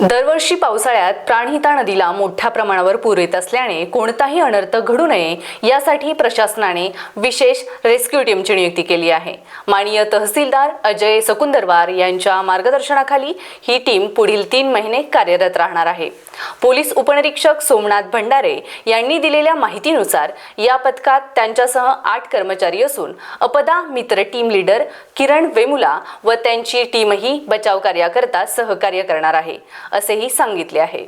दरवर्षी पावसाळ्यात प्राणहिता नदीला मोठ्या प्रमाणावर पूर येत असल्याने कोणताही अनर्थ घडू नये यासाठी प्रशासनाने विशेष रेस्क्यू टीमची नियुक्ती केली आहे। माननीय तहसीलदार अजय सकुंदरवार यांच्या मार्गदर्शनाखाली ही टीम पुढील 3 महिने कार्यरत राहणार आहे। पोलीस उपनिरीक्षक सोमनाथ भंडारे यांनी दिलेल्या माहितीनुसार या पथकात त्यांच्यासह 8 कर्मचारी असून अपदा मित्र टीम लीडर किरण वेमुला व त्यांची टीमही बचाव कार्याकरता सहकार्य करणार आहे असेही सांगितले आहे।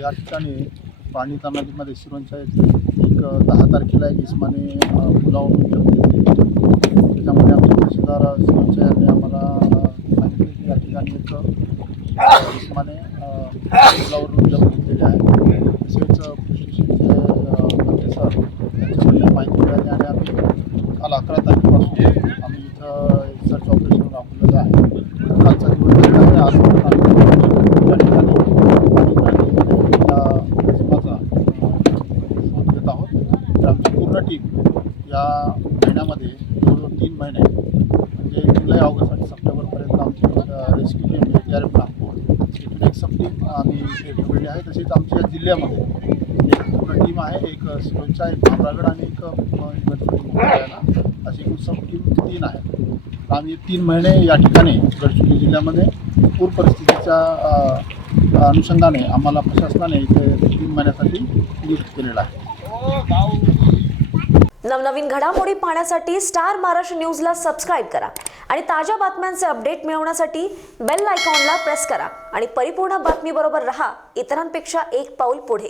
या ठिकाणी प्राणहिता नदीमध्ये सिरोंचा एक 10 तारखेला एक इस्माने पुलावरून जप्त केली। त्याच्यामध्ये आमचे तहसीलदार सिरोंचा यांनी आम्हाला सांगितले की या ठिकाणी एक इस्माने पुलावरून जप्त केलेले आहे। तसेच पोलीस स्टेशनचे सर यांच्याकडे माहिती मिळाली आणि आम्ही काल 11 तारखेपासून आम्ही इथं सर्च ऑपरेशन राबवलेलं आहे। कालचा दिवस आहे, आज या ठिकाणी शोध घेत आहोत। तर आमची पूर्ण टीम या महिन्यामध्ये जवळजवळ 3 महिने म्हणजे जुलै, ऑगस्ट आणि सप्टेंबरपर्यंत आमची रेस्क्यू टीम DRF नागपूर इथून एक सब टीम आम्ही ठेवलेली आहे। तसेच आमच्या जिल्ह्यामध्ये एक पूर्ण टीम आहे, एक सिरोंचा, एक भामरागड आणि एक अशी एकूण सब टीम 3 आहे। आम्ही 3 महिने या ठिकाणी गडचिरोली जिल्ह्यामध्ये पूर परिस्थितीच्या अनुषंगाने आम्हाला प्रशासनाने इथे 3 महिन्यासाठी नियुक्त केलेला आहे। नवनवीन घडामोडी पाहण्यासाठी स्टार महाराष्ट्र न्यूजला सबस्क्राइब करा आणि ताज्या बातम्यांचे अपडेट मिळवण्यासाठी बेल आयकॉनला प्रेस करा आणि परिपूर्ण बातमीबरोबर रहा, इतरांपेक्षा एक पाऊल पुढे।